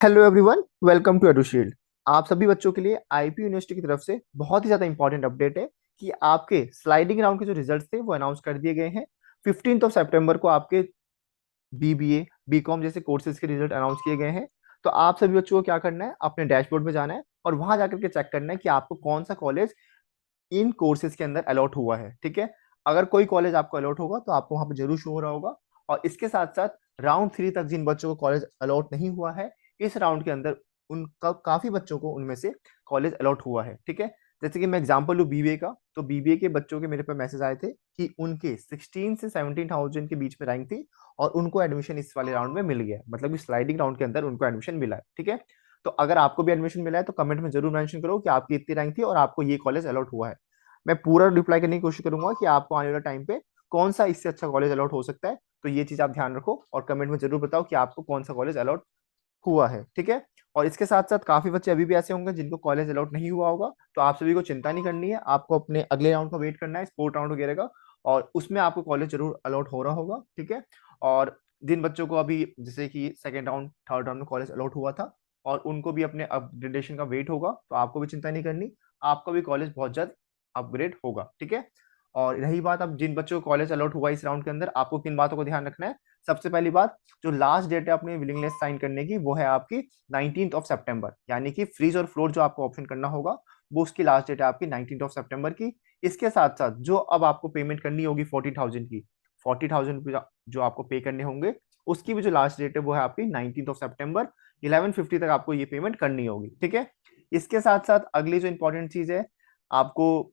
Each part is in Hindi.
Hello everyone, welcome to Edushield. आप सभी बच्चों के लिए आईपी यूनिवर्सिटी की तरफ से बहुत ही ज्यादा इंपॉर्टेंट अपडेट है कि आपके स्लाइडिंग राउंड के जो रिजल्ट्स थे वो अनाउंस कर दिए गए हैं। 15 को आपके बीबीए बीकॉम जैसे कोर्सेज के रिजल्ट अनाउंस किए गए हैं। तो आप सभी बच्चों को क्या करना है, अपने डैशबोर्ड में जाना है और वहां जाकर के चेक करना है कि आपको कौन सा कॉलेज इन कोर्सेज के अंदर अलॉट हुआ है। ठीक है, अगर कोई कॉलेज आपको अलॉट होगा तो आपको वहां पर जरूर शो हो रहा होगा। और इसके साथ साथ राउंड 3 तक जिन बच्चों को कॉलेज अलॉट नहीं हुआ है, इस राउंड के अंदर उनका काफी बच्चों को उनमें से कॉलेज अलॉट हुआ है। ठीक है, जैसे कि मैं एग्जांपल लूँ बीबीए का, तो बीबीए के बच्चों के मेरे पास मैसेज आए थे कि उनके 16 से 17,000 के बीच में रैंक थी और उनको एडमिशन इस वाले राउंड में मिल गया, मतलब कि स्लाइडिंग राउंड के अंदर उनको एडमिशन मिला है। ठीक है, तो अगर आपको भी एडमिशन मिला है तो कमेंट में जरूर मेंशन करो कि आपकी इतनी रैंक थी और आपको ये कॉलेज अलॉट हुआ है। मैं पूरा रिप्लाई करने की कोशिश करूंगा कि आपको आने वाले टाइम पे कौन सा इससे अच्छा कॉलेज अलॉट हो सकता है। तो ये चीज आप ध्यान रखो और कमेंट में जरूर बताओ कि आपको कौन सा कॉलेज अलॉट हुआ है। ठीक है, और इसके साथ साथ काफी बच्चे अभी भी ऐसे होंगे जिनको कॉलेज अलॉट नहीं हुआ होगा, तो आप सभी को चिंता नहीं करनी है। आपको अपने अगले राउंड का वेट करना है, स्पोर्ट राउंड वगैरह का, और उसमें आपको कॉलेज जरूर अलॉट हो रहा होगा। ठीक है, और जिन बच्चों को अभी जैसे कि सेकेंड राउंड थर्ड राउंड में कॉलेज अलॉट हुआ था और उनको भी अपने अपग्रेडेशन का वेट होगा, तो आपको भी चिंता नहीं करनी, आपका भी कॉलेज बहुत जल्द अपग्रेड होगा। ठीक है, और रही बात अब जिन बच्चों को कॉलेज अलॉट हुआ इस राउंड के अंदर, आपको किन बातों को ध्यान रखना है। सबसे पहली बात, जो लास्ट डेट है अपनी विलिंगनेस साइन करने की, वो है आपकी 19 यानी कि फ्रीज और फ्लोट जो आपको ऑप्शन करना होगा, वो उसकी लास्ट डेट है आपकी 19 की। इसके साथ साथ जो अब आपको पेमेंट करनी होगी 40,000 की, 40,000 जो आपको पे करने होंगे, उसकी भी जो लास्ट डेट है वो है आपकी 19 11:50 तक आपको ये पेमेंट करनी होगी। ठीक है, इसके साथ साथ अगली जो इंपॉर्टेंट चीज है, आपको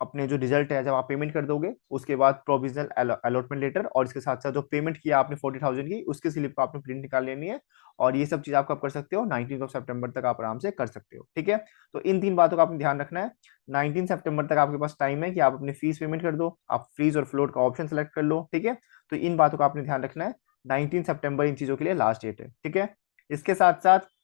अपने जो रिजल्ट है जब आप पेमेंट कर दोगे उसके बाद प्रोविजनल अलॉटमेंट लेटर और इसके साथ साथ जो पेमेंट किया आपने 40,000 की, उसकी स्लिप को आपने प्रिंट निकाल लेनी है। और ये सब चीज आप कब कर सकते हो, 19 तक आप आराम से कर सकते हो। ठीक है, तो इन 3 बातों का आपने ध्यान रखना है। 19 तक आपके पास टाइम है कि आप अपनी फीस पेमेंट कर दो, आप फ्रीज और फ्लोट का ऑप्शन सेलेक्ट कर लो। ठीक है, तो इन बातों का आपने ध्यान रखना है। 19 इन चीजों के लिए लास्ट डेट है। ठीक है, इसके साथ साथ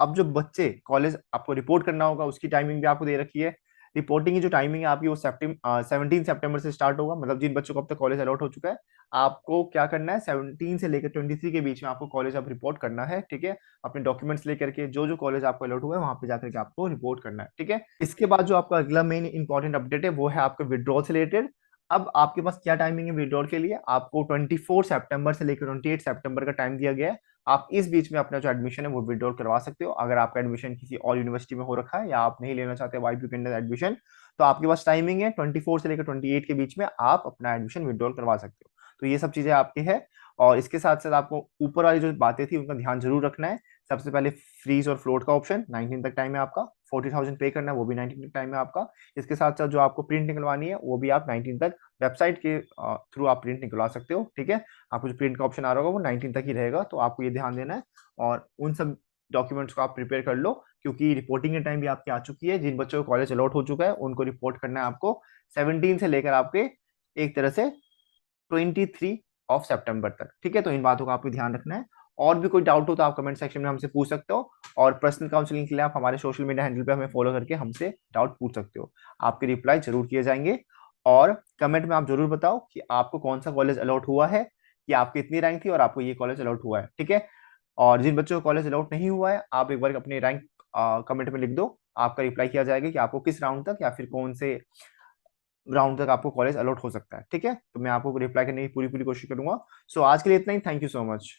अब जो बच्चे कॉलेज आपको रिपोर्ट करना होगा उसकी टाइमिंग भी आपको दे रखी है। रिपोर्टिंग की जो टाइमिंग है आपकी वो 17 सितंबर से स्टार्ट होगा, मतलब जिन बच्चों को अब तक कॉलेज अलॉट हो चुका है, आपको क्या करना है, 17 से लेकर 23 के बीच में आपको कॉलेज अब रिपोर्ट करना है। ठीक है, अपने डॉक्यूमेंट्स लेकर के जो जो कॉलेज आपको अलॉट हुआ है वहां पे जाकर के आपको रिपोर्ट करना है। ठीक है, इसके बाद जो आपका अगला मेन इंपॉर्टेंट अपडेट है वो है आपका विड्रॉल से रिलेटेड। अब आपके पास क्या टाइमिंग है विड्रॉल के लिए, आपको 24 सितंबर से लेकर 28 सितंबर का टाइम दिया गया है। आप इस बीच में अपना जो एडमिशन है वो विड्रॉल करवा सकते हो। अगर आपका एडमिशन किसी और यूनिवर्सिटी में हो रखा है या आप नहीं लेना चाहते वाईपी के अंदर एडमिशन, तो आपके पास टाइमिंग है 24 से लेकर 28 के बीच में आप अपना एडमिशन विड्रॉल करवा सकते हो। तो ये सब चीजें आपकी है। और इसके साथ साथ आपको ऊपर वाली जो बातें थी उनका ध्यान जरूर रखना है। सबसे पहले फ्रीज और फ्लोट का ऑप्शन 19 तक टाइम है आपका, 40,000 पे करना है वो भी 19 तक टाइम है आपका। इसके साथ साथ जो आपको प्रिंट निकलवानी है वो भी आप 19 तक वेबसाइट के थ्रू आप प्रिंट निकलवा सकते हो। ठीक है, आपको जो प्रिंट का ऑप्शन आ रहा होगा वो 19 तक ही रहेगा, तो आपको ये ध्यान देना है। और उन सब डॉक्यूमेंट्स को आप प्रिपेयर कर लो, क्योंकि रिपोर्टिंग की टाइम भी आपकी आ चुकी है। जिन बच्चों को कॉलेज अलॉट हो चुका है उनको रिपोर्ट करना है आपको 17 से लेकर आपके एक तरह से 23 सितंबर तक। ठीक है, तो इन बातों का आपको ध्यान रखना है। और भी कोई डाउट हो तो आप कमेंट सेक्शन में हमसे पूछ सकते हो, और पर्सनल काउंसलिंग के लिए आप हमारे सोशल मीडिया हैंडल पे हमें फॉलो करके हमसे डाउट पूछ सकते हो। आपके रिप्लाई जरूर किए जाएंगे। और कमेंट में आप जरूर बताओ कि आपको कौन सा कॉलेज अलॉट हुआ है, कि आपकी इतनी रैंक थी और आपको ये कॉलेज अलॉट हुआ है। ठीक है, और जिन बच्चों को कॉलेज अलॉट नहीं हुआ है, आप एक बार अपनी रैंक कमेंट में लिख दो, आपका रिप्लाई किया जाएगा कि आपको किस राउंड तक या फिर कौन से राउंड तक आपको कॉलेज अलॉट हो सकता है। ठीक है, तो मैं आपको रिप्लाई करने की पूरी पूरी कोशिश करूंगा। सो आज के लिए इतना ही, थैंक यू सो मच।